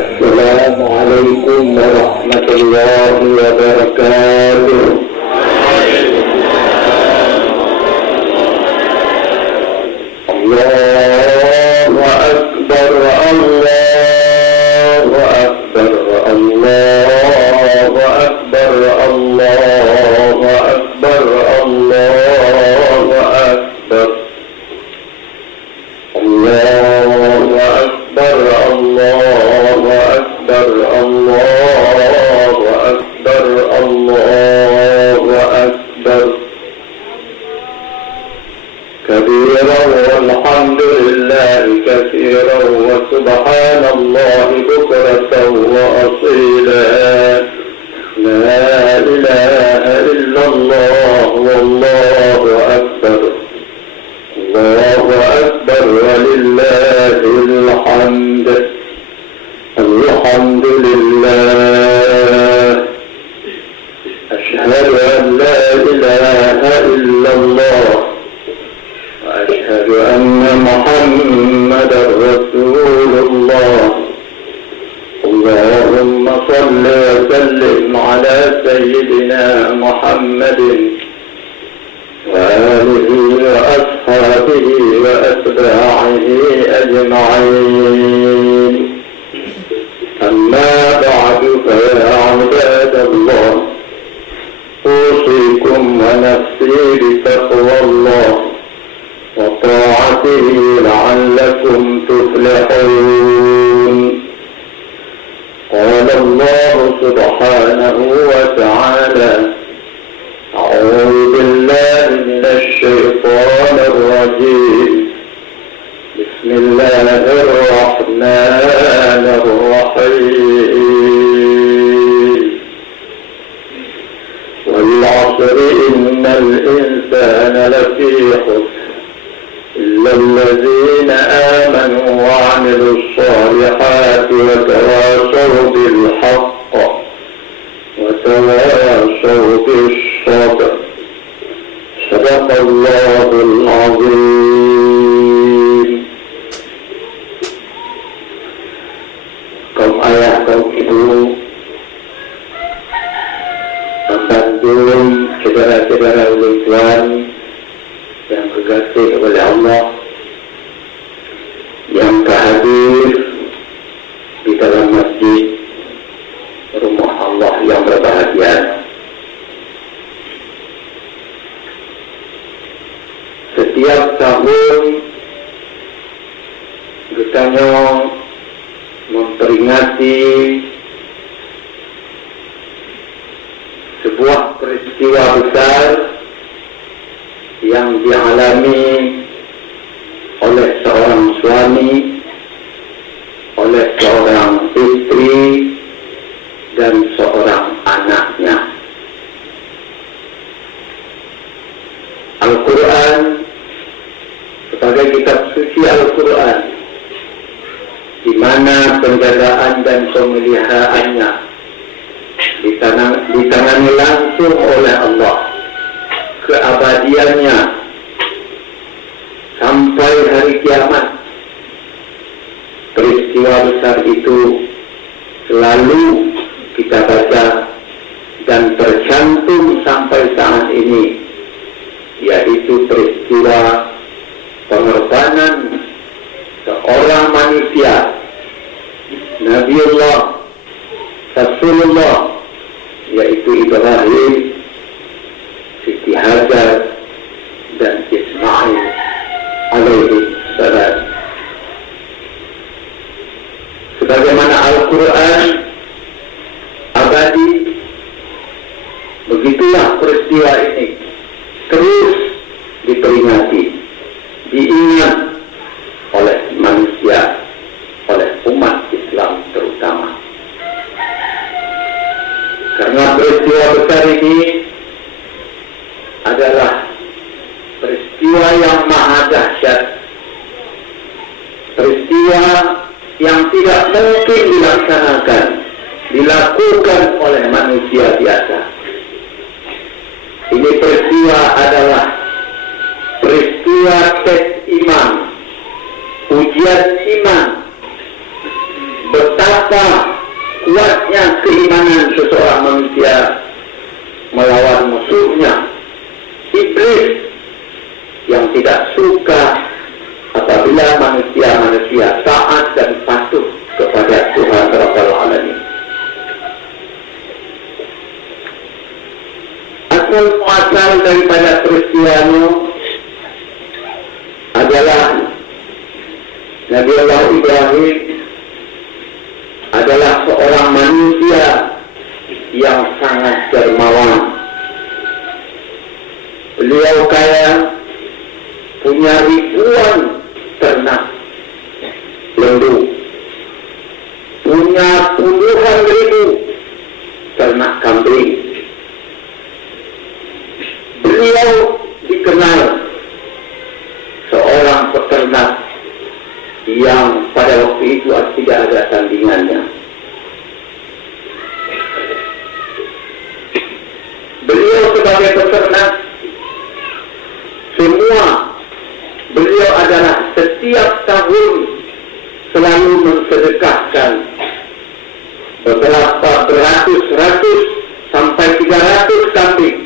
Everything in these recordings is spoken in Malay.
Assalamualaikum warahmatullahi wabarakatuh. Allahu Akbar, Allahu Akbar, Allahu Akbar, Allahu Akbar, Allahu Akbar. Allahu Akbar, Allahu Akbar, Allahu Akbar, Allahu Akbar. كبيرا والحمد لله كثيرا وسبحان الله بكرة وأصيلا. لا إله إلا الله والله أكبر. الله أكبر ولله الحمد. الحمد لله. أشهد أن لا إله إلا الله وأشهد أن محمدا رسول الله. اللهم صل وسلم على سيدنا محمد وآله وأصحابه وأتباعه أجمعين. أما بعد فيا عباد الله أوصيكم ونفسي بتقوى الله وطاعته لعلكم تفلحون. قال الله سبحانه وتعالى: أعوذ بالله من الشيطان الرجيم. بسم الله الرحمن الرحيم. والعصر إن الإنسان لفي خسر إلا الذين آمنوا وعملوا الصالحات وتواصوا بالحق وتواصوا بالصبر. صدق الله العظيم. Kaum ayah, kaum ibu, membantu saudara-saudara ulun Tuhan yang berkasih oleh Allah, yang hadir di dalam masjid rumah Allah yang berbahagia. Setiap tahun kita memperingati sebuah peristiwa besar yang dialami oleh seorang suami, oleh seorang istri, dan seorang anaknya. Al-Quran sebagai kitab suci Al-Quran, di mana penjagaan dan pemeliharaannya ditangani langsung oleh Allah, keabadiannya sampai hari kiamat. Peristiwa besar itu selalu kita baca dan tercantum sampai saat ini, yaitu peristiwa pengorbanan seorang manusia, Nabiullah Rasulullah, yaitu Ibrahim, Siti Hajar, dan Ismail alaihi salam. Sebagaimana Al-Quran abadi, begitulah peristiwa ini terus diperingati, diingat oleh manusia, oleh umat Islam terutama. Karena peristiwa besar ini adalah peristiwa yang maha dahsyat, peristiwa yang tidak mungkin dilakukan oleh manusia biasa. Ini peristiwa adalah peristiwa tes iman, ujian iman, betapa betapa kuatnya keimanan seseorang manusia melawan musuhnya, iblis, yang tidak suka apabila manusia-manusia taat dan patuh kepada Tuhan Rabbul Alamin. Asal muasal daripada peristiwa adalah Nabi Allah Ibrahim adalah seorang manusia yang sangat dermawan. Beliau kaya, punya ribuan ternak lembu, punya puluhan ribu ternak kambing. Beliau dikenal seorang peternak yang pada waktu itu tidak ada tandingannya. Beliau sebagai peternak, beliau adalah setiap tahun selalu mensedekahkan beberapa beratus-ratus sampai 300 kambing,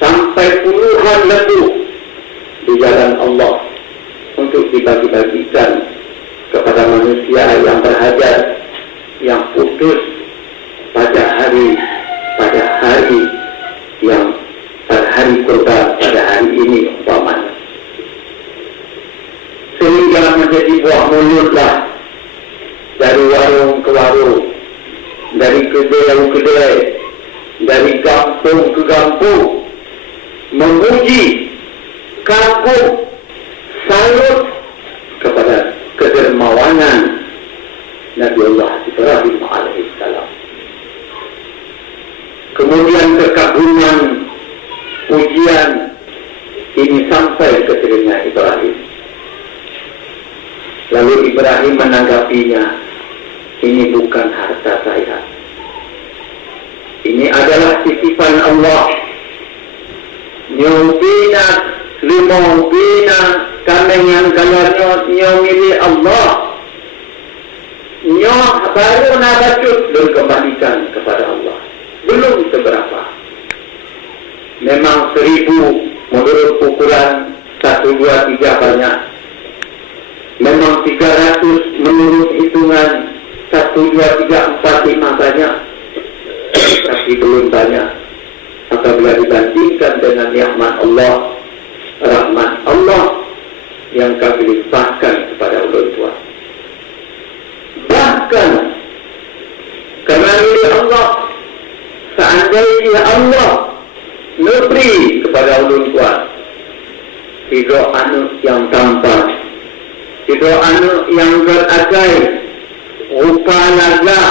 sampai puluhan lembu di jalan Allah untuk dibagi-bagikan kepada manusia yang berhajat, yang putus pada hari yang pada hari kurban, pada hari ini umpamanya, sehingga menjadi buah mulutlah dari warung ke warung, dari kedai ke kedai, dari kampung ke kampung, memuji, kagum, salut kepada kedermawanan Nabi Allah Ibrahim alaihissalam. Kemudian kekaguman, pujian ini sampai ke telinga Ibrahim. Lalu Ibrahim menanggapinya, ini bukan harta saya, ini adalah titipan Allah. Nyobina limobina kameng yang kalanya nyomili Allah, nyoh baru nabacut dan kembalikan kepada Allah. Belum seberapa, memang 1000 menurut ukuran 1, 2, 3 banyak, memang 300 menurut hitungan 1, 2, 3, 4, 5 banyak, tapi belum banyak apabila dibandingkan dengan nikmat Allah, rahmat Allah yang kami limpahkan kepada ulun tua. Bahkan karena ini Allah, seandainya Allah memberi kepada ulun tua hidup anu yang tampan, hidup anu yang beragai, rupa laga,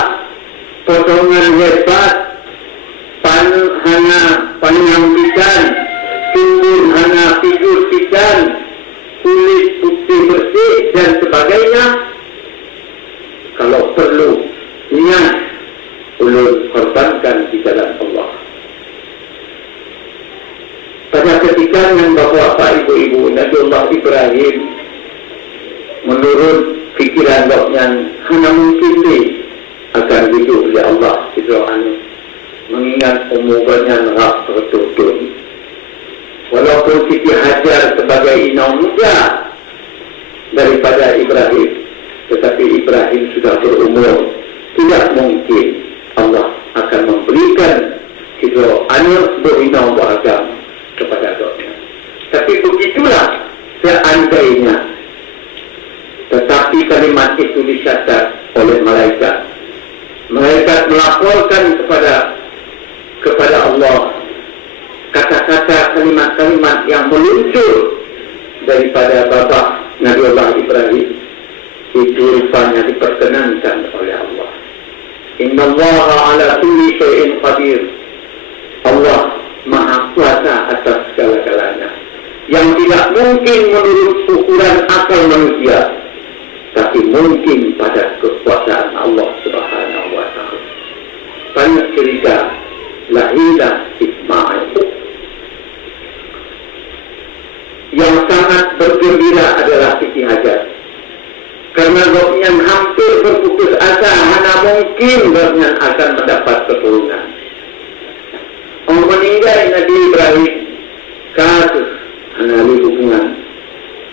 potongan hebat, panjang pisan, tubuh hana figur pisan, kulit putih bersih dan sebagainya. Kalau perlu niat ulun korbankan di jalan Allah. Pada ketika yang bapak ibu-ibu Nabi Allah Ibrahim menurut pikiran doknya hanya mungkin akan hidup oleh Allah Ibrahim, mengingat umurnya nerap betul-betul. Walaupun Siti Hajar sebagai inang muda daripada Ibrahim, tetapi Ibrahim sudah berumur, tidak mungkin Allah akan memberikan hidup anak berinang beragam kepada doknya. Tapi begitulah seandainya, tetapi kalimat itu dicatat oleh malaikat. Malaikat melaporkan kepada Allah kata-kata, kalimat-kalimat yang meluncur daripada bapak Nabi Allah Ibrahim. Itu rupanya diperkenankan oleh Allah. Innallaha ala kulli syai'in qadir. Allah Maha Kuasa atas segala-galanya, yang tidak mungkin menurut ukuran akal manusia, tapi mungkin pada kekuasaan Allah Subhanahu wa Ta'ala. Banyak cerita lahirlah Ismail. Yang sangat bergembira adalah Siti Hajar, karena rohnya hampir berputus asa, mana mungkin dengan akan mendapat keturunan. Meninggal Nabi Ibrahim, kasus anali hubungan,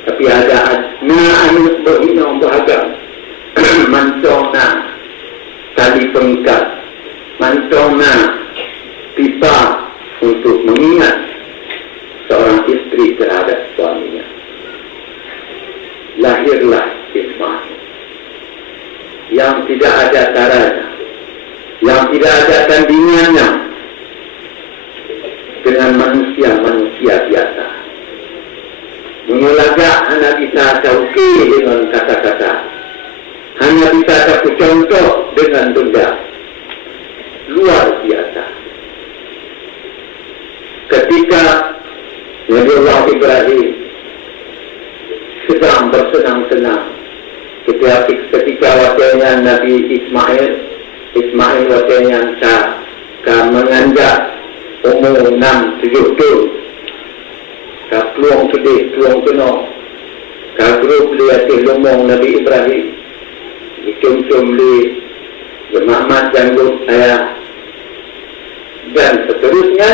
tapi ada anu berhina beragam, mantona tali pengikat, mantona pipa untuk mengingat seorang istri terhadap suaminya. Lahirlah Ismail yang tidak ada taranya, yang tidak ada tandingannya dengan manusia-manusia biasa. Mengelagak hanya bisa tauki dengan kata-kata, hanya bisa dapat contoh dengan benda luar biasa. Ketika Nabi Allah Ibrahim sedang bersenang-senang, ketika wakilnya Nabi Ismail wakilnya ka menganjak umur 6-7 tahun, ka peluang sedih, peluang penuh, ka grup lihatih lumong Nabi Ibrahim, dicum-cum li bermakmat janggut ayah, dan seterusnya.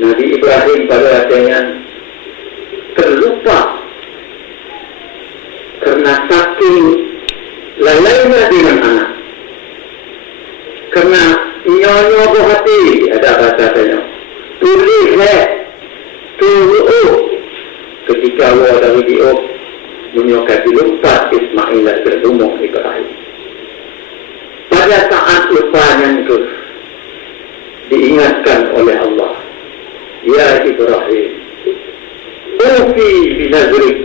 Nabi Ibrahim pada wakilnya terlupa karena saking lalainya dengan anak, karena nyonya hati, ada bahasanya tulihat tuluh ketika dari diop menyokati lupa Ismail berumur Ibrahim. Pada saat lupanya itu diingatkan oleh Allah, ya Ibrahim, ufi binazrik,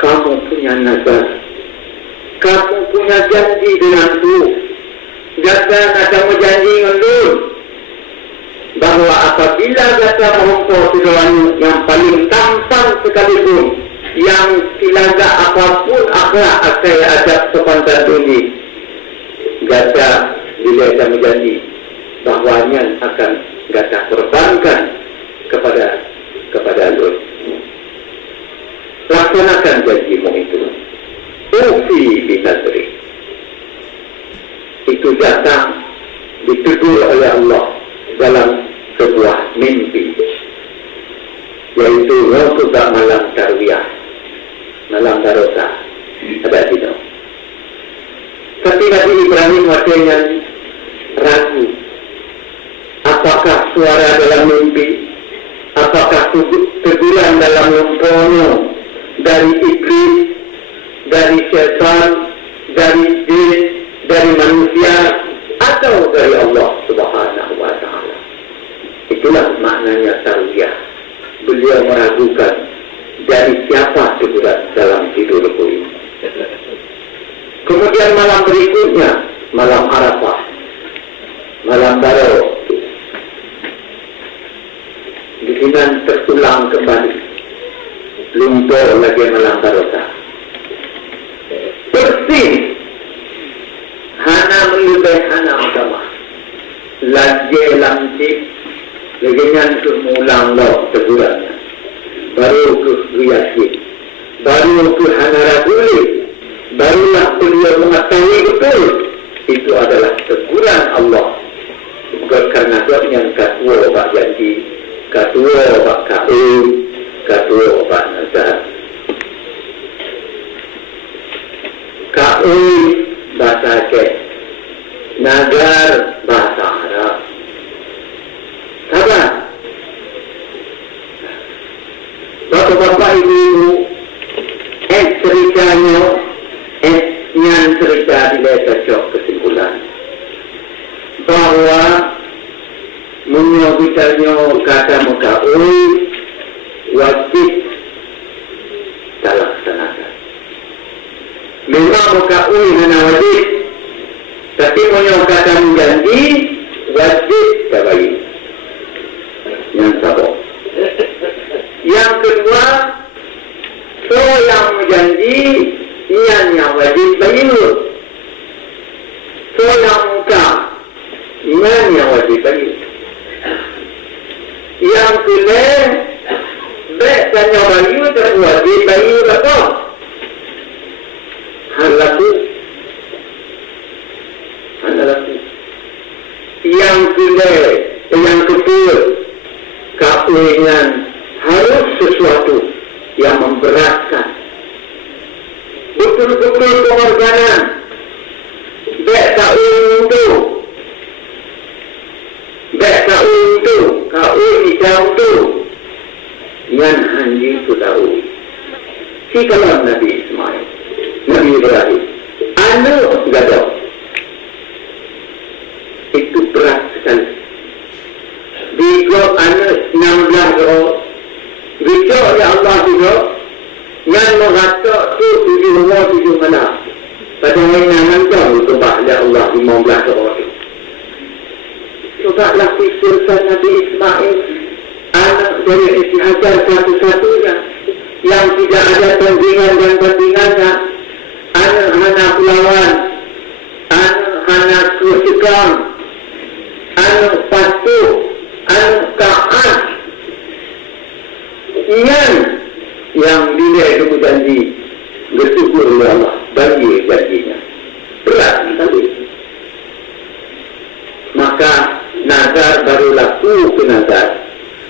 kamu punya nazar, kamu punya janji denganku. Gata kamu janji ngendul bahwa apabila gata merumput sesuatu yang paling tampan sekalipun, yang silaga apapun akhlak akan adab sopan santun, gata bila kamu janji bahwanya akan gata korbankan kepada Allah. Laksanakan janjimu itu. Ufi binazri. Itu datang ditegur oleh Allah dalam sebuah mimpi, yaitu waktu malam tarwiyah, malam barokah. Ada tidak? Tapi Nabi Ibrahim wakilnya ragu, apakah suara dalam mimpi, apakah teguran dalam lempono dari iblis, dari syaitan, dari jin, dari manusia, atau dari Allah Subhanahu wa ta'ala. Itulah maknanya tarwiyah. Beliau meragukan dari siapa teguran dalam tidurku ini. Kemudian malam berikutnya, malam Arafah, malam Baru, dengan terulang kembali, lumpur lagi malam Barokah. Persis hana melubih hana agama, lagi lancip, legenyan kemulang lo tegurannya, baru ke riasyid, baru ke hana raguli, barulah beliau mengetahui betul itu adalah teguran Allah. Bukan karena yang katua Pak janji, katua Pak kaul, katua Pak nazar. Kaul bahasa Aceh, nazar bahasa Arab. Sabar. Bapak-bapak ibu-ibu, ceritanya, nyan cerita dilekacok kesimpulan bahwa menyobitannya kata mukaul wajib dilaksanakan. Memang mukaul hanya wajib, tapi menyobitan janji wajib tabayi. Yang sabar. Yang kedua, so yang janji yang wajib bayu. So yang muka yang wajib bayu. Yang kedua, baik tanya bayu dan wajib bayu betul. Hala yang memberatkan. Betul-betul pengorbanan. Baik kau itu, kau hijau itu, yang hanji itu tahu. Si kalam Nabi Ismail, Nabi Ibrahim, anak gadah. Itu berat sekali. Bila anak 16 orang, bila ya Allah juga, yang mengata tu 7 rumah 7 malam. Pada mainan jauh sebab ya Allah 15 orang. Cobalah fikirkan Nabi Ismail, anak dari Siti Hajar satu-satunya, yang tidak ada tandingan dan bandingannya, anak pelawan, anak kesekam, anak patuh, anak taat, yang dia itu berjanji bersyukur oleh Allah bagi janjinya. Berat sekali. Maka nazar baru laku ke nazar,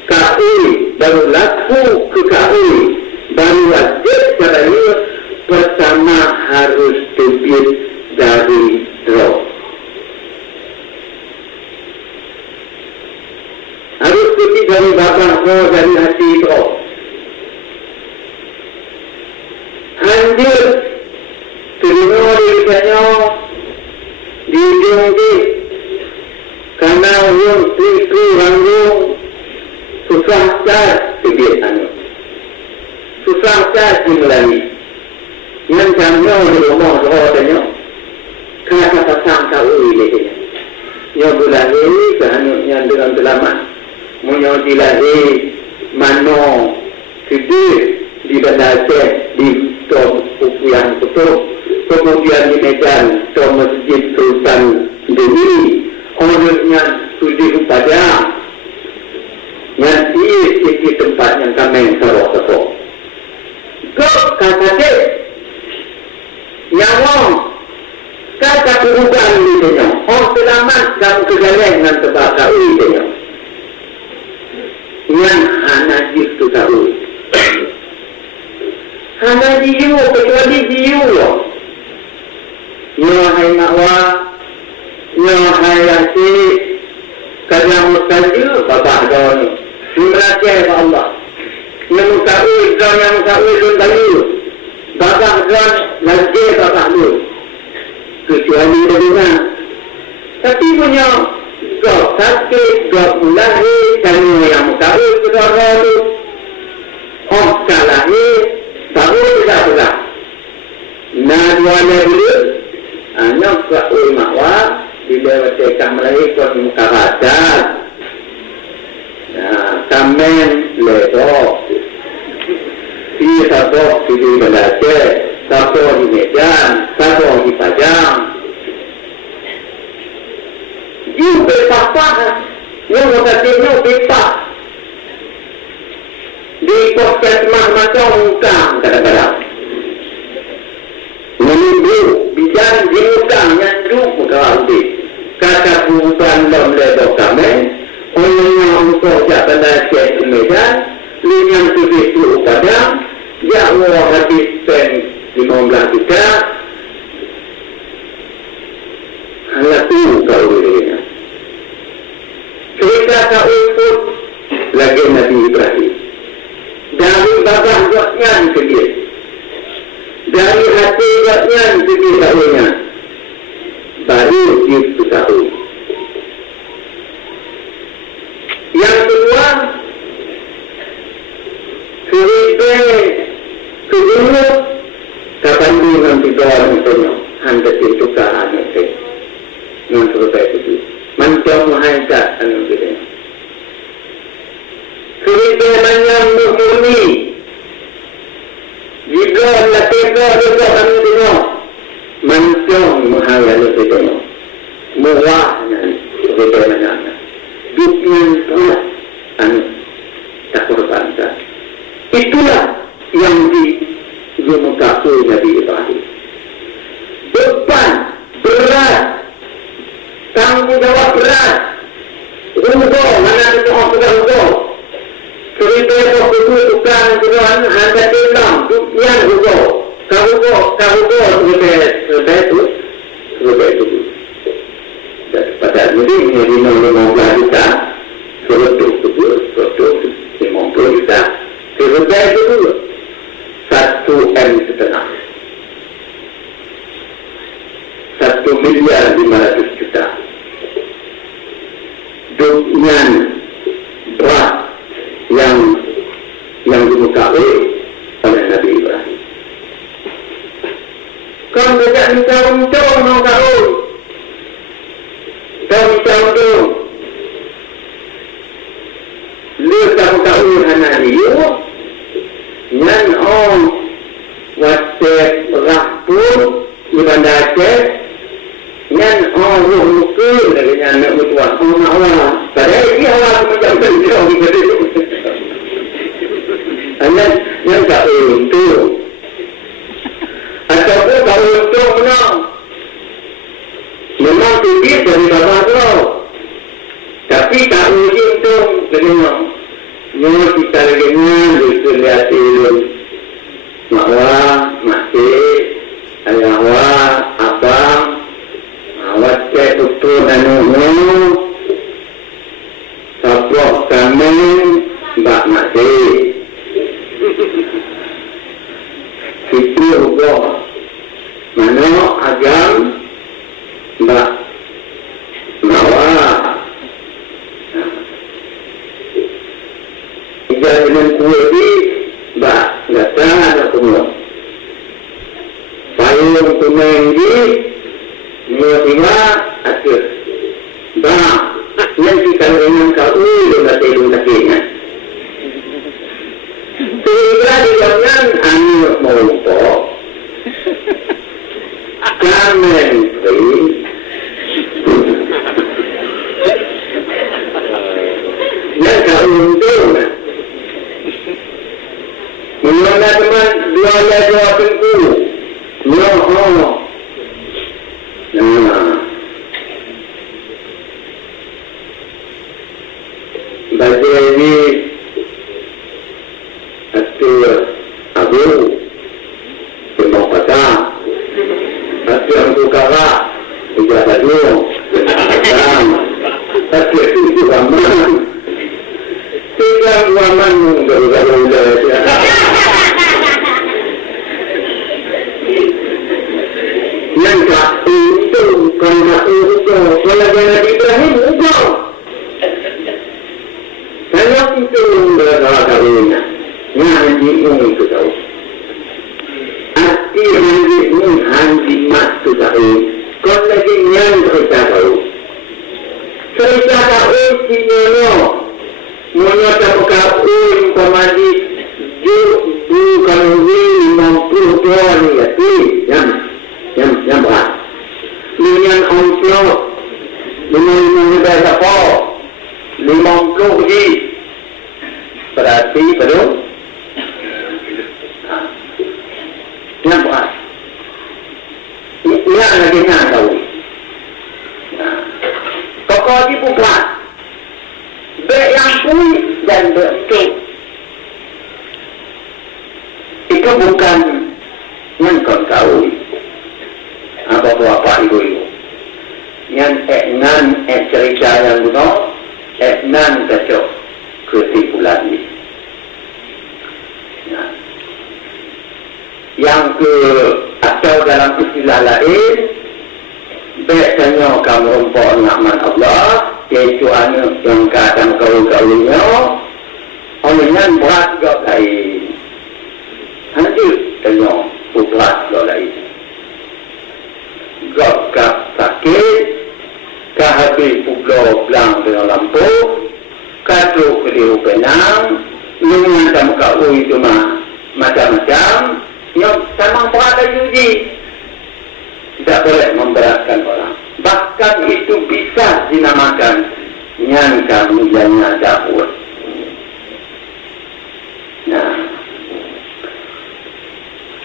kaui baru laku ke kaui, baru wajib padanya pertama harus terbit dari roh. Harus terbit dari babah roh, dari hati roh. Hancur terima dirinya di ujung karena yang itu ranggung susah cat kebiasaan, susah cat dimulai. Yang jamnya di rumah soalnya kata pasang kau ini, yang bulan ini yang dengan selamat, yang dilahir mano sedih di Bandar Aceh di Tom Pupuyan Kutuk, kemudian di Medan Tom Masjid Sultan Demi, orangnya Sudi Padang, yang di tempat yang kami sarok-sarok. Kau kata dek, nyawang, kata perubahan di dunia, selamat kamu kejalan dengan tebakau di dunia. Yang anak itu tahu. Hanya diu, kecuali diu. Nyahai makwa, nyahai yasi, kerja mustajil, bapak daun. Merasa kepada Allah. Yang mukawin dan bayu. Bapak daun, lagi bapak daun. Kecuali dunia. Tapi punya gak sakit, gak mulahi, dan yang mukawin sudah lalu. Kalahi, baru tidak pula. Dua dulu, anak kau makwa bila mereka melahirkan muka badan. Kamen ledok, si satu di Belajar, satu di Medan, satu di Padang. Iu berpapak, yang berkatnya berpapak. Di podcast macam ukang kadang-kadang menunggu bicara di ukang nyandu muka audit kata bukan dalam ledok kami orangnya untuk jatuh dari cek Medan yang tulis itu kadang ya Allah habis pen 15 juta hanya tu kau dirinya cerita kau ikut lagi Nabi Ibrahim. Dari babah buatnya ke dia. Dari hati buatnya ke dia tahunya. Baru itu tahu. Yang kedua, kedua, kapan dia nanti doang itu, anda itu keadaan itu. Yang terbaik itu. Macam mahasiswa anu kita. Kehidupannya murni. Jika nak tega juga kami tengok. Mancung mahal itu tengok. Murahnya kehidupannya. Duknya telah tak korbankan. Itulah yang dimukasui Nabi Ibrahim. Beban berat, tanggung jawab berat. Rugo, mana itu orang sudah rugo. Kita fokus bukan tuan anda bilang yang hukum. Sudah itu. Pada ini 15 juta. Produk 50 juta. Sudah itu dulu. 1,5 M. 1,5 juta. Dengan berat yang dibukai oleh Nabi Ibrahim. Kau tidak minta untung mau kau. Kau minta untung. Lu tahu hana dia. Ngan WhatsApp rapur ibanda Aceh. Ngan ruh mukul lagi anak mutuan. Allah. Padahal dia awak macam kerja gitu. Yang tak untung. Ataupun tak untung menang. Memang tinggi dari bawah tu. Tapi tak untung kenapa? Nyo kita dengan itu lihat ilmu. Masih ayah abang, awak cek betul dan sapok kami mbak masih. Itu hukum mana agam mbak mawa jika dengan kue di mbak datang ada semua payung kumenggi semua akhir mbak yang kita dengan kau dengan telung kakinya sehingga di dalam anu maumpok kamen kering yang kau untung menurut teman dua tengku baca ini Abu Semang Patah Hati Angku Kakak Ijazah dulu Hati itu Waman Tiga Waman Udah yang tak untung karena untung kalau dengan Ibrahim untung kalau untung berkala kalinya Nganjimu itu tahu. Arti hanji mak itu tahu. Kau lagi yang cerita tahu. Cerita tahu si Nyono. Nyono tahu kau pemadi bukan 50 dolar ya. Yang berat. Dengan onslaught. Dengan berapa? 50 ji. Berarti betul. Nampak? Ia lagi nak tahu. Pokok dibuka. Baik yang pun dan betul. Itu bukan yang kau tahu. Apa-apa ibu-ibu. Yang cerita yang guna. Kacau kesimpulan ini. Yang atau dalam istilah lain biasanya kamu rumput nikmat Allah iaitu anak yang kadang kau-kaunya olehnya berat juga lain hancur tanya berat juga lain gak sakit kehabis pulau belang dengan lampu kaduk keliru benang dengan kau itu macam-macam yang sama berada uji tidak boleh memberatkan orang. Bahkan itu bisa dinamakan nyangka mujanya dapur. Nah,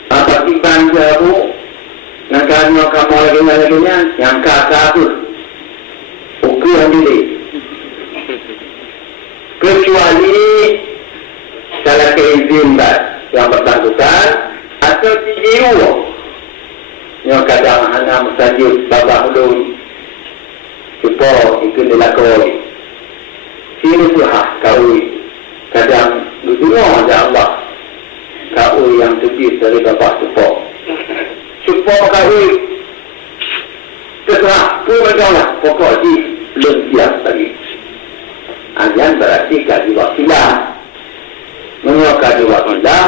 apa timbang jauh? Nakanya kamu lagi-laginya nyangka dapur. Ukuran diri. Kecuali segala keizin yang bersangkutan atau jiwa yang kadang hanya musajid babah ulun supaya itu dilakoni sini suhah kaui kadang dunia ada Allah kaui yang tebis dari bapak supaya kaui terserah pun adalah pokok di lentias tadi anjan berarti kaji wakilah mengapa kaji wakilah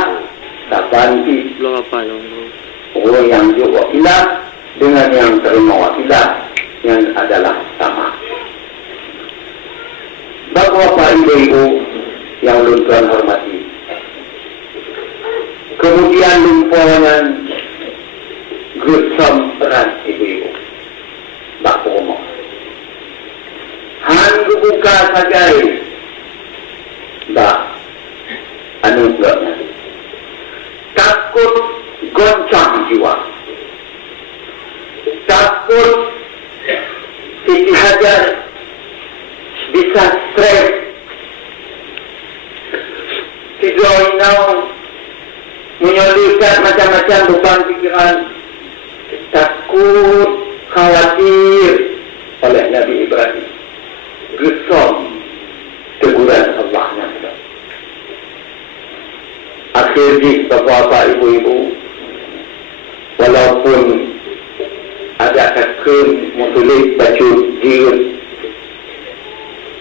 kapan di orang yang juga wakilah dengan yang terima wakilah yang adalah sama. Bapak ibu-ibu yang Tuhan hormati, kemudian lumpuhan gersam peran ibu-ibu Bapak ngomong han buka sagai Mbak anu belaknya takut goncang jiwa, takut Siti Hajar bisa stres, tidak inau menyolidkan macam-macam beban pikiran, takut khawatir oleh Nabi Ibrahim, gesam teguran Allahnya. Akhirnya bapak-bapak ibu-ibu, walaupun ada kakun musulik baju jiut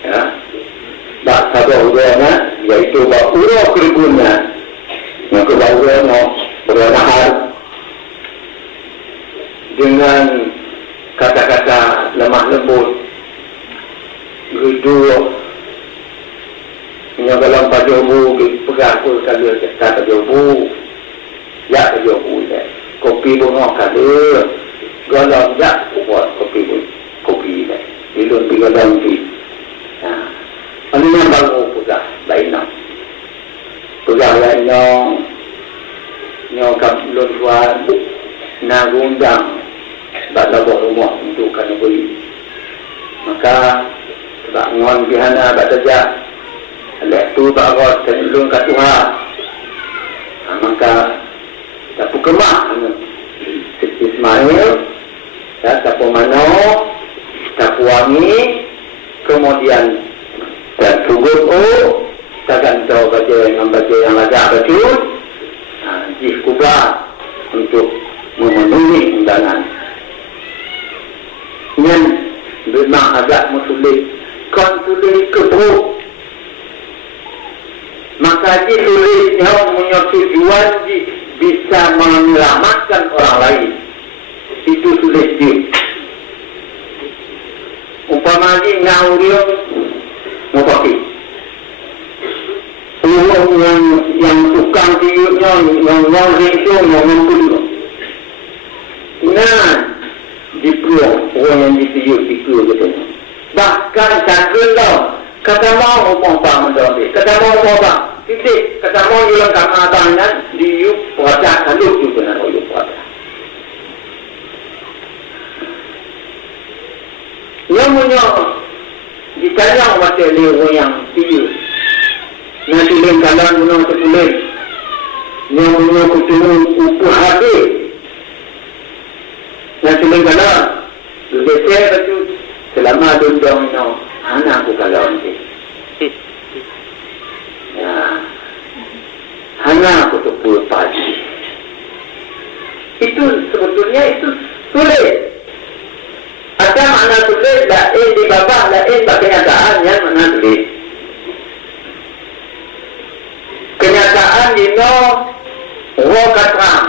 ya tak sabar urana yaitu urah kerguna yang kebawaran beranahar dengan kata-kata lemah lembut gedua yang dalam pajobu pegakul kali kata pajobu ya pajobu ya kopi bunga kali galang jak buat kopi ni dilun di galang di ano yang bago pula lain nyo kaplon kuan nagundang balawa rumah untuk kanubuli maka bangun bihana bataja alek tu bagot kanulun katuha maka tapu kemah Ismail ya, tapu mano, tapu wangi, kemudian dan tugur takkan tahu baca yang lagak betul, jih kubah untuk memenuhi undangan. Yang memang agak musulik, kan tulis kebu, maka jih tulis yang punya tujuan bisa menyelamatkan orang lain. Itu sulit dia. Umpama lagi ngaurium mupaki. Orang yang tukang tiupnya, yang rincung, yang mempuluh. Nah, dipeluh orang yang ditiup katanya. Bahkan sakit tau. Kata mau umpama mendoa. Kata mau bang. Titik. Kata mau yulang kamatangan diup wajah kalut juga nak uyup wajah. Yang punya ditanya macam lewa yang tinggi. Nanti lengkalan guna tertulis. Yang punya ketemu upu habis. Nanti lengkalan. Lebih baju selama dundang no anak aku kalau nanti. Ya, anak aku tu pagi. Itu sebetulnya itu sulit. Ada makna tulis, lain di bawah, lain kenyataan yang makna tulis. Kenyataan di no, katram,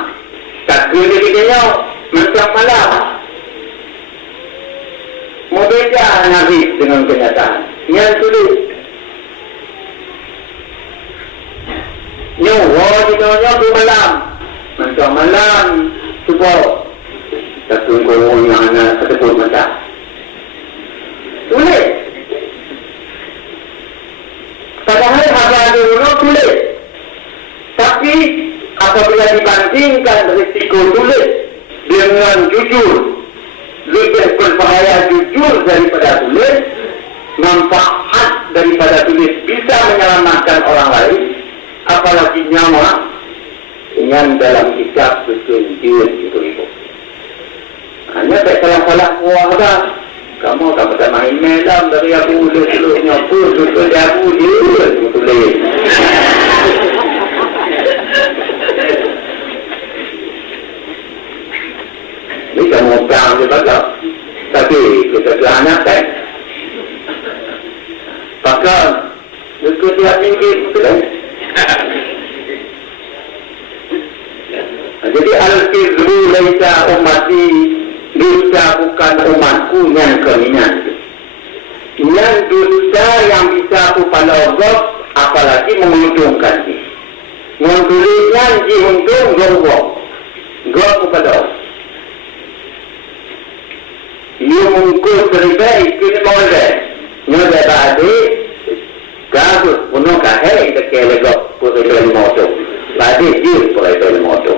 takdir di dia macam malam. Berbeda Nabi dengan kenyataan. Yang tulis, nyawa di dunia malam, macam malam, cuba. Satu orang yang anak keteput mata. Tulis. Padahal ada dulu tulis. Tapi apabila dibandingkan risiko tulis dengan jujur, lebih berbahaya jujur daripada tulis, manfaat daripada tulis bisa menyelamatkan orang lain, apalagi nyawa yang dalam kitab berkunjung itu. Hanya tak salah-salah kuasa. Kamu tak main medan dari aku seluruhnya pun sudah aku dia tulis. Ini kamu tahu juga, tapi kita anak kan. Pakar, berketiak tinggi betul. Jadi al-kizbu laisa ummati, dosa bukan umatku yang keminan. Yang dosa yang bisa aku pada Allah, apalagi menguntungkan dia. Menguntungkan dia untung Allah. Allah kepada Allah. Ia mungkul terbaik kini boleh. Nyoba badi, kasus puno kahai kita kelegok pura motor. Badi dia pura motor.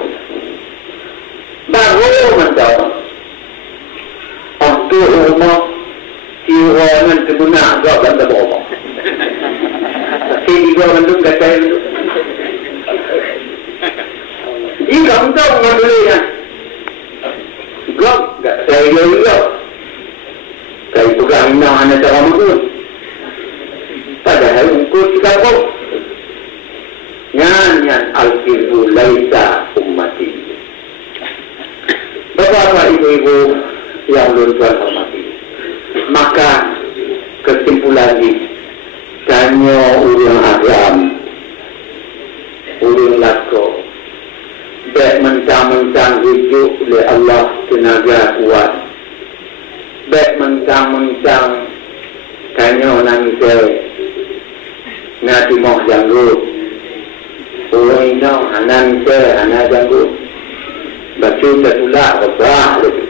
Baru menjawab. Untuk rumah siwanan kebuna gak akan terbawa. Tapi juga mendung kata itu. Jika untuk mengambilnya, gak saya juga. Saya juga minang anak cara mengkut. Padahal mengkut juga kok. Nyanyian al-kizbu laisa ummati. Bapak-bapak ibu-ibu yang belum Tuhan hormati, maka kesimpulan ini tanya urang agam, urang lasko, baik mentang-mentang hidup oleh Allah tenaga kuat, baik mentang-mentang tanya nangis ngati mau janggut, orang ini nangis anak janggut, baca tertulak apa lagi.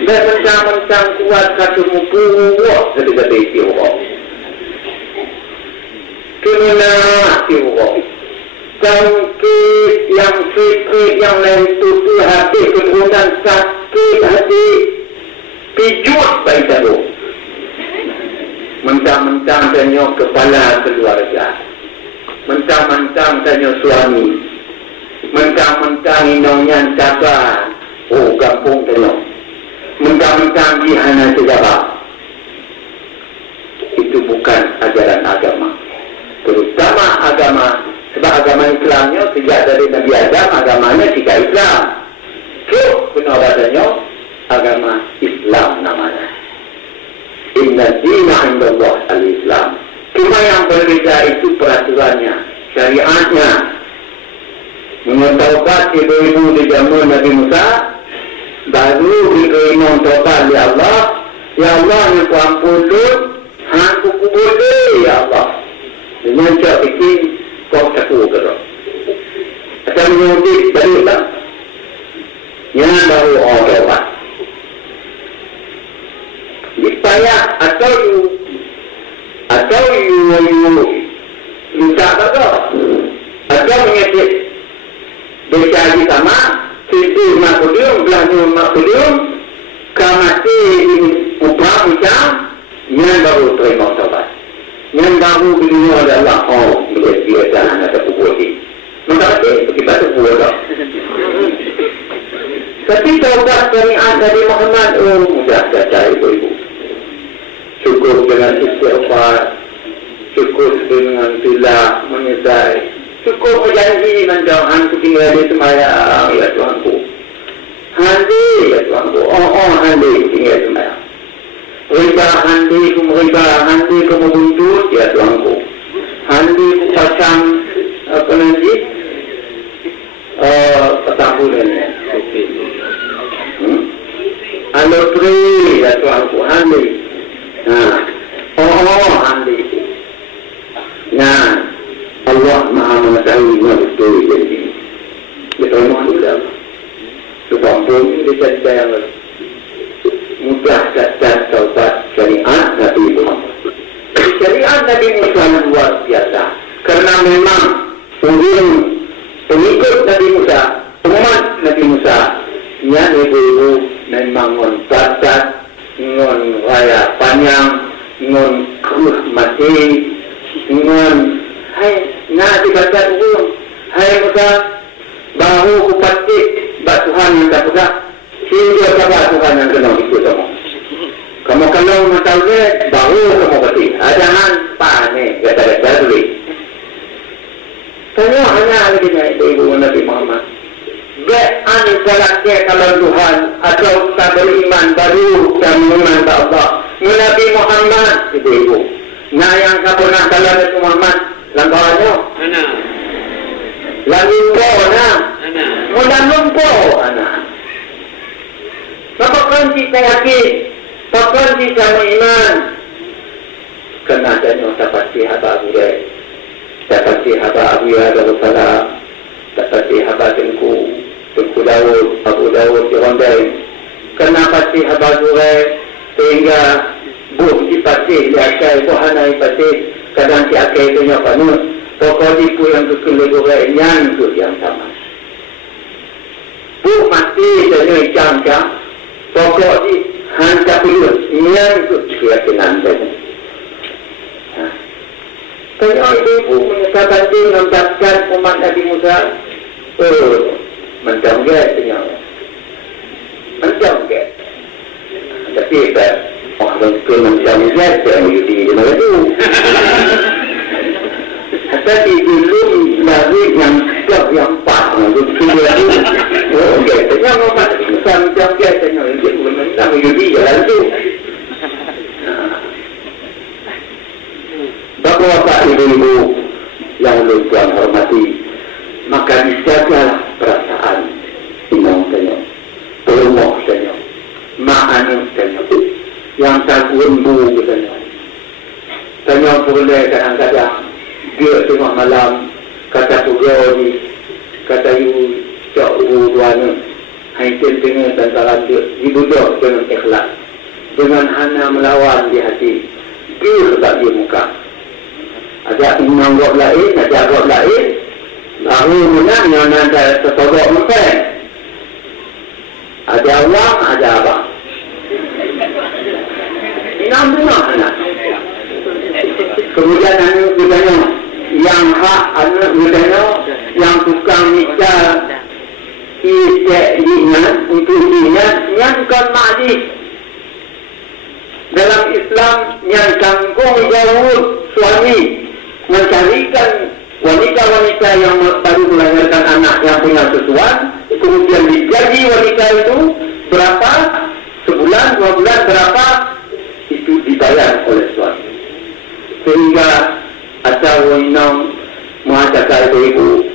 Dan mentang-mentang kuat kata muka wak ketika itu wak. Kena wak. Sakit yang sikit yang lain tutup hati kemudian sakit hati pijut baik tadu. Mentang-mentang tanya kepala keluarga. Mentang-mentang tanya suami. Mentang-mentang inongnya sabar. Oh kampung tanya. Mentang-mentang dihana segala. Itu bukan ajaran agama. Terutama agama, sebab agama Islamnya sejak dari Nabi Adam, agamanya jika Islam. So, penawarannya agama Islam namanya. Inna dina indallah al-Islam. Cuma yang berbeza itu peraturannya, syariatnya. Mengetahukan ibu-ibu di zaman Nabi Musa, baru diterima total ya Allah. Ya Allah, aku ampun, aku boleh ya Allah. Dengan cara bikin kau cakup kerana. Atau menyudik balik tak? Yang baru orang tobat. Dipayah atau you tak apa? Atau menyedih bercari sama situ makudium, belakang makudium, kamati upah macam yang baru terima tobat. Yang baru beliau adalah biasa anak terpuji. Maka kita terpuji. Tapi tobat syariat dari Muhammad mudah saja ibu-ibu. Cukup dengan istighfar, cukup dengan tulah menyesal, cukup berjanji menjauhkan tinggal di sembahyang ya Tuhanku. Handi ya Tuhanku, handi tinggal di sembahyang. Riba handi kamu buntut ya Tuhanku. Handi ku pasang apa nanti? Petambulan ya. Alotri ya Tuhanku, handi. Handi. Nah, Allah Maha mengetahui betul jadi. Betul manusia. Sebampun dicari yang mudah dan taubat syariat Nabi Muhammad. Syariat Nabi Musa luar biasa. Karena memang pengikut Nabi Musa, umat Nabi Musa, yang ibu-ibu memang mencatat, ngon raya panjang, ngon keruh mati, ngon Nah, dikatakan itu, hai Musa, bahu kupatik, bak Tuhan yang tak pegang. Sehingga kabar Tuhan yang kena itu semua. Kamu kalau mengetahui, bahu kamu patik. Adangan, panik, kata-kata tulis. Tanya hanya lagi naik ibu Nabi Muhammad. Be'an salatnya kalau Tuhan atau tak beriman baru dan beriman ke Allah. Nabi Muhammad ibu-ibu. Nah yang tak pernah kalau Nabi Muhammad langgarannya. Anak. Langumpo anak. Anak. Mudah lumpo anak. Bapak kita yakin. Bapak kita beriman. Kena dan dapat siapa Abu Dhabi. Dapat siapa Abu Dhabi. Dapat siapa Tengku Daud, Abu Daud, Rondai. Kenapa si Abah Zurai sehingga buh dipasih, diakai, buhanai pasih, kadang si akai itu nyapanut. Pokok dipu yang kekele Zurai, yang itu yang sama. Buh mati dan cang-cang, pokok di hantar pilih, yang itu keyakinan saja. Tanya ibu menyatakan dia mendapatkan umat Nabi Musa. Macam ke senyap. Macam ke. Tapi orang tu macam ke yang di mana tu. Tapi dulu Nabi yang siap yang pas tu dia tu. Okey, senyap macam ke senyap itu macam Yudi jalan tu. Bapak-bapak ibu-ibu yang Tuhan hormati, maka disjagalah perasaan imam saya, pelumoh saya, ma'anu saya, yang takun bu saya. Saya boleh kadang-kadang dia tengah malam kata pugau ni, kata you cak bu duana, hanya tengah antara dia dibujuk dengan ikhlas, dengan hana melawan di hati, dia tak dia muka. Ada imam buat lain, ada buat lain. Baru menang yang ada setodok mungkin. Ada awam, ada abang. Imam bunga anak. Kemudian anak bertanya, yang hak anak bertanya, yang tukang nikah, isyak diingat, untuk diingat, yang kan majlis. Dalam Islam, yang tanggung jawab suami mencarikan wanita-wanita yang baru melahirkan anak yang punya susuan, kemudian digaji wanita itu berapa, sebulan, 2 bulan, berapa, itu dibayar oleh suami. Sehingga ada wanita mengatakan ibu,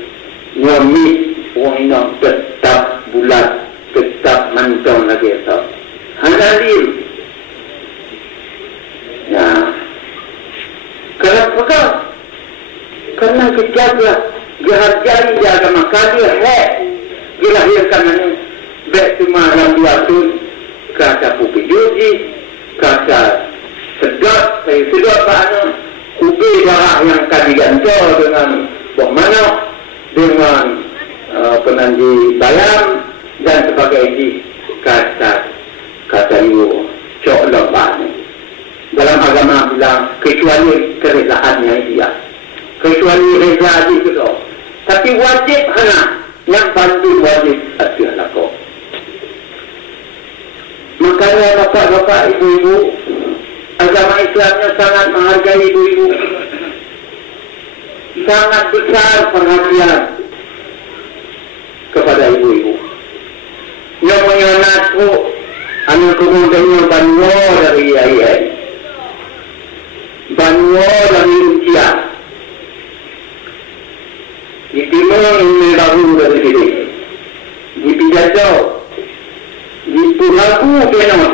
suami wanita tetap bulat, tetap mantong lagi itu. Hadir. Nah, kenapa? Karena kejaga dihargai jaga maka dia dilahirkan ini baik cuma rambiatun kata pupi juji kata sedap saya sedap mana ubi darah yang kami gantor dengan buah manok dengan penanji bayam dan sebagainya kata you cok lembah ni dalam agama bilang kecuali kerezaannya dia, kecuali reza itu. Tapi wajib anak yang bantu wajib asyik lakuk. Makanya bapak-bapak, ibu-ibu, agama Islamnya sangat menghargai ibu-ibu. Sangat besar perhatian kepada ibu-ibu. Yang menyonatku anak kemudiannya banwa dari IAIN. Banwa dari Rusia. Di timur ini lalu dari sini. Di Pijajau. Di Punaku kena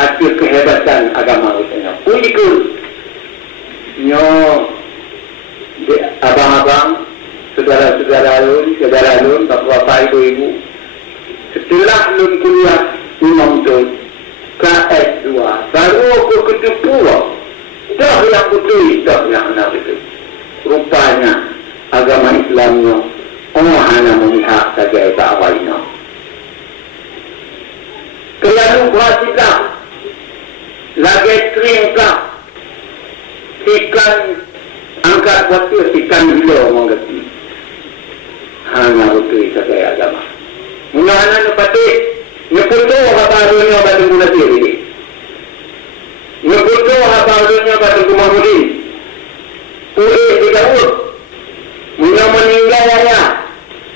akhir kehebatan agama kita. Unikul. Nyo abang-abang, saudara-saudara lun, bapak-bapak, ibu-ibu. Setelah lun kuliah imam tu KS2, baru aku ketemu. Dah yang betul, dah yang anak itu. Rupanya agama Islamnya hanya memihak saja tak awalnya. Kelalu berhasillah, lagi teringkah, ikan angkat waktu ikan hilang betul sebagai agama. Munahan pati ngeputo habarunya batang guna diri. Ngeputo habarunya batang kumahudi. Pulih digaul. Mula meninggalnya.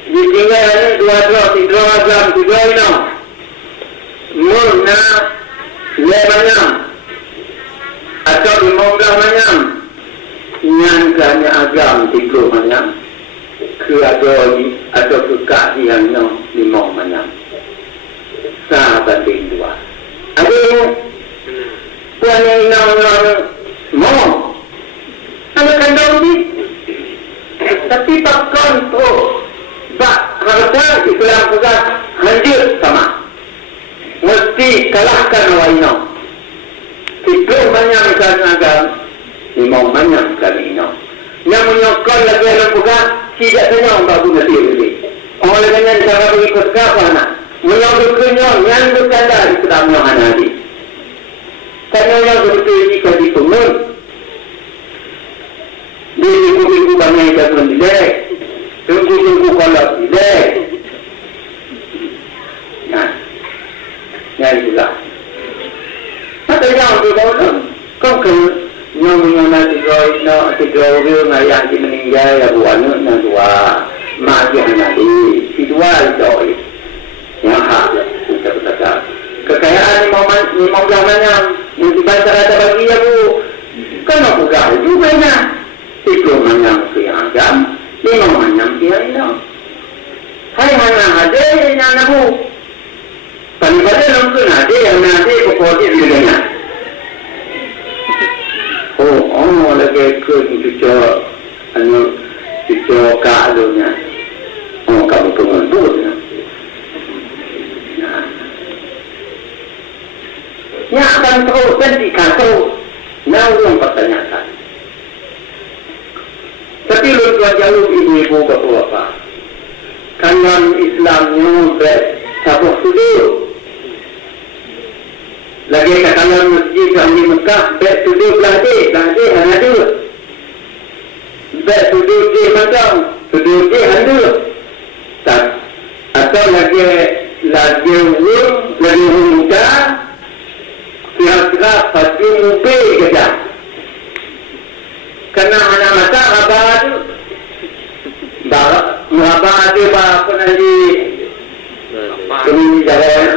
Ditinggalnya tiga agam, 3 Muna lemanyam atau 15 manyam. Nyangkanya agam 3 manyam. Keadaan atau kekasihan 5 manyam. Sahabat 2. Ada yang puan yang mau. Ada kandang ni. Tapi takkan tu. Harusnya Islam juga hancur sama. Mesti kalahkan wainau. 3 manyam kan agam. 5 manyam kan inau. Yang menyokong lagi dalam buka tidak senyum bagus nanti ini. Oleh kerana cara mengikut kapan menyokong kenyong yang berkandar Islam yang hanadi. Karena yang betul ini kau dipungut. Di minggu-minggu banyak yang mendidik. Tunggu-tunggu kalau tidak. Nah, yang itulah. Maka yang berdoa, kau kena nyong tiga orang yang meninggal ya bukan yang 2 mak yang nanti si 2 itu yang hak kita katakan kekayaan 15 manyam yang dibaca rata bagi ya bu kan aku gak juga nya 3 manyam yang agam 5 manyam yang ini hai mana ada yang anak bu paling-paling mungkin ada yang nanti pokoknya dirinya. Oh, lagi cucu kalunya. Oh, kamu pengendut. Ya akan terus nanti terus. Yang pertanyaan. Tapi lu jauh ibu-ibu bapak-bapak. Kanan Islamnya sabuk sudu. Lagi katakan masjid kami Mekah, baik sudut belahdi handu. Baik sudut di macam, sudut di handu. Tak, atau lagi muda, kira-kira pasti mubih kerja. Kerana anak mata abad, abad dia apa nanti? Kami jalan.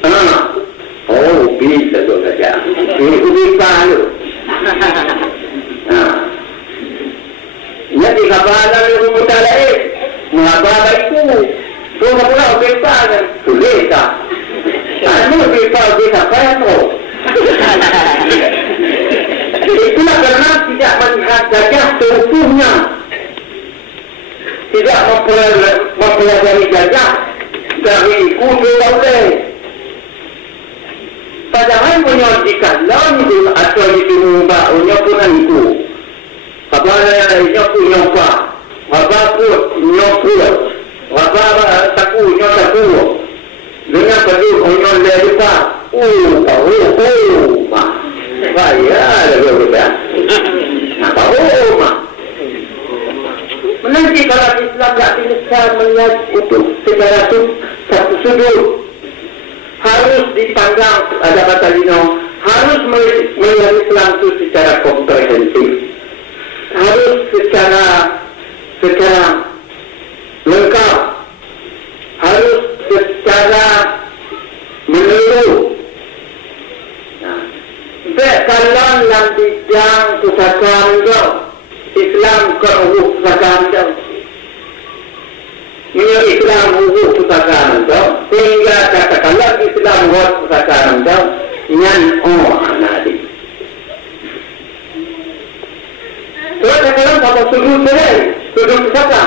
Mana? Oh, bisa tu saja. Ini bisa tu. Jadi kabalan yang muda lain, mengabah itu, semua pula bisa kan? Boleh tak? Anu bisa apa tu? Itulah kerana tidak melihat gajah seutuhnya, tidak mempelajari gajah dari kudu lain. Padahal menyajikan lawan itu atau itu mubah unyapunan itu. Apa yang nyapu nyapa, apa pun nyapu, apa taku nyapu. Dengan baju unyak lepa, mah, bayar lagi kita. Apa mah? Nanti kalau Islam tak bisa melihat itu secara satu sudut. Harus dipandang ada kata Lino, harus melihat Islam itu secara komprehensif, harus secara lengkap, harus secara menyeluruh. Kalau dalam bidang pusaka Islam kalau pusaka Islam hukum pusaka sehingga katakanlah Islam buat pusaka nyan anadi. Terus katakan apa sudut pusaka.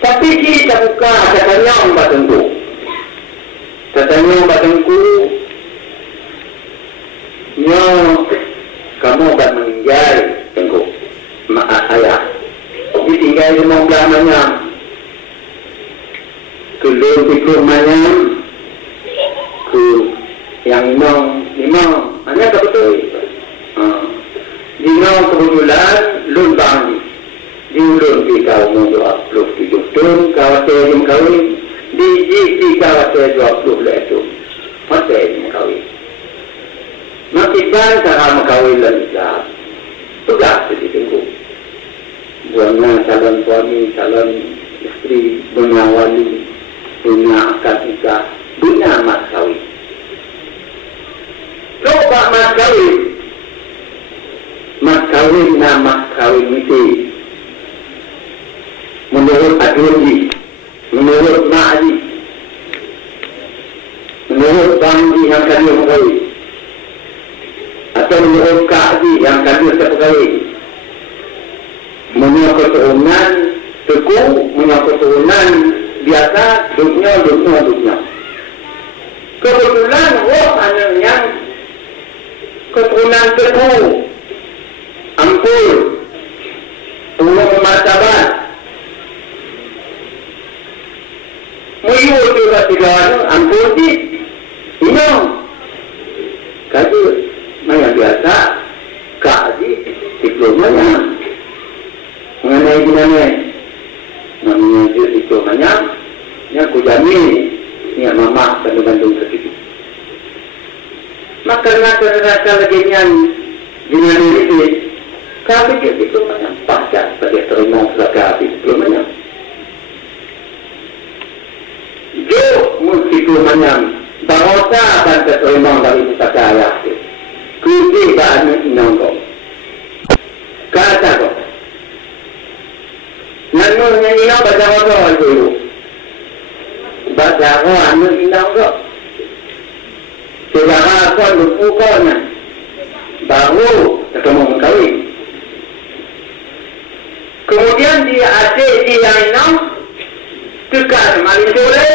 Tapi kita buka katanya batengku. Kamu akan meninggal tengku. Ayah. Ditinggal di namanya kelur manyam ke yang imam hanya tak betul. Imam kebetulan lun bangdi diulun di kaum 27 tahun kawasan yang kawin di kawasan 20 itu masih yang kawin makitan cara kawin dan Islam sudah ditunggu buana calon suami calon istri punya wali punya akad nikah punya mas kawin coba mas kawin nama kawin mesti menurut Adurji, menurut Ma'adi, menurut Bangji yang kami mengkawin, atau menurut Ka'di yang kami sepegawai, menurut keturunan teku, menurut keturunan biasa, dunia. Kebetulan anak yang keturunan teku, ampul, umum martabat, Muyu juga tidak ampun di inong kaji mana biasa kaji diplomanya mengenai gimana namanya diplomanya yang kujami ni mama bandung sedikit maka rasa laginya dengan ini kami diplomanya pasca pada terima sudah diplomanya Jo musiku menyam bangsa dan keterimang dari pusaka kunci bahan inang kau kata kau namun nyanyi nak baca apa dulu baca apa anu inang kau segala apa lupu kau nak baru ketemu kawin kemudian dia adik dia inang tukar maling sore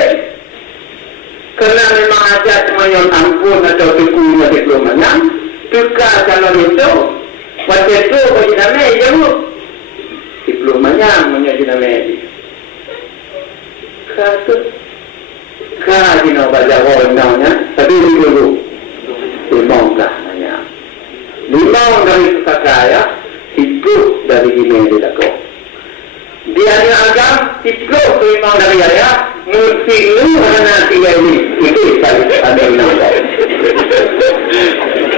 kerana memang ada semuanya ampun atau tukunya diplomanya tukar kalau itu waktu itu bagi nama jauh diplomanya menjadi nama kata kah di nama baca orangnya tapi dulu limau nanya limau dari kaya itu dari ini dilakukan dia yang agam itu memang dari ayah mesti lu nanti ini itu ada yang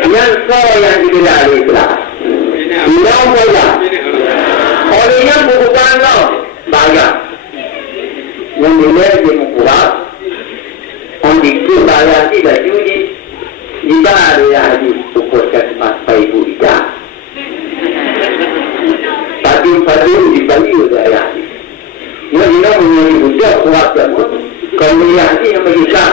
yang saya yang dibilari itulah yang saya orangnya bukan lo bayar yang dilihat di mukurat orang itu bayar tidak judi jika ada yang dipukuskan sampai ibu ika padu di Bali sudah ya. Ia menjadi budak kuat dan kemudian ini mereka.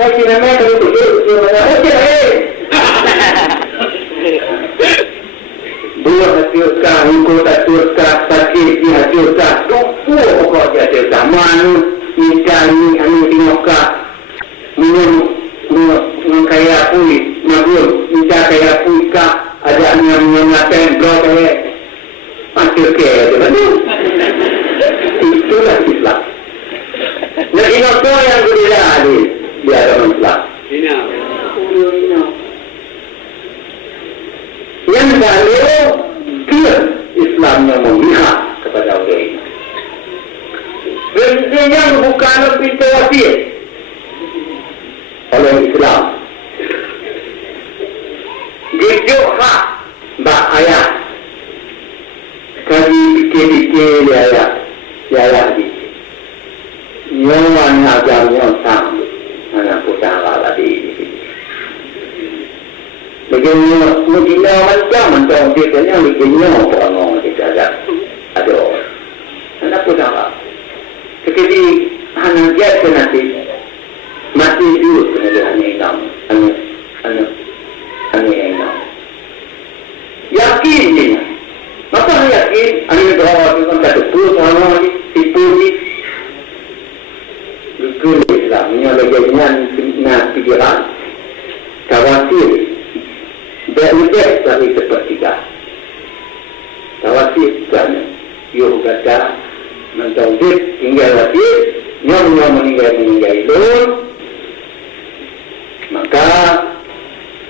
Hai nama kalau begitu mana? Okey. Dua hasilkan, ikut hasilkan, sakit di hasilkan. Semua pokok hasilkan. Manu, nikani, anu dinoka, mengkaya pui, nabur, minta kaya pui kah? Ada yang mengatakan blok masih ke betul itulah Islam. Nah ini apa yang berbeda di dalam Islam yang lalu dia Islamnya memihak kepada orang ini sebenarnya bukan pintu wasiat oleh Islam dijuk hak mbak ayah kali fikir ayah di nyawan agamnya sama anak pusaka tadi begini mungkin macam dia kena begini orang tidak ada anak pusaka sekali anak dia kena mati dulu kena hanya anak yakin dia maka yakin anak berapa dengan kata pun sama tipu ni betul Islamnya bagaimana nak pikiran khawatir berudah dari sepertiga khawatir kan yo kata mentauhid tinggal lagi yang meninggal itu maka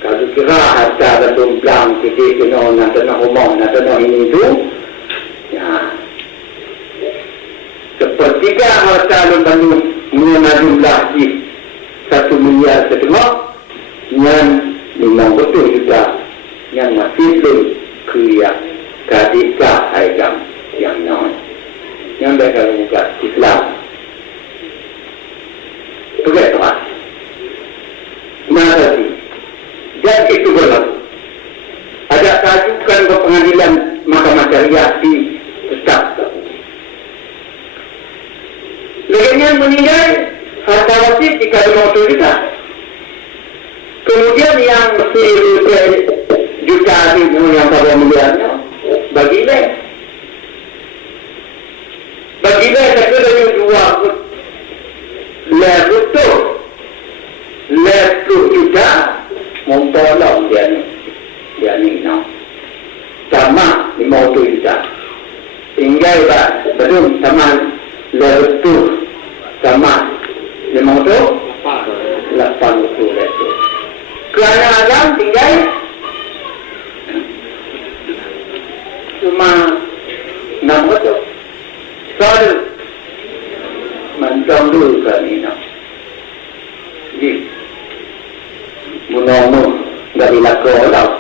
kalau kira harta dan domplang kita kena nak umum nak ini itu bertalun Bandung mengenai jumlah di 1 miliar setengah yang memang betul juga yang masih belum kaya kadika agam yang non yang mereka buka Islam begitu kan maka dan itu berlaku ada tajukan ke pengadilan Mahkamah Syariah di tetap legennya meninggal harta wasit jika ada otoritas. Kemudian yang juta itu yang pada miliarnya bagilah saya dari 2 juta memperolong dia ni sama 50 juta hingga belum sama letup sama 80 letup kerana Adam tinggal cuma 6 betul soal mencong dulu kan ini jadi menunggu dari laku orang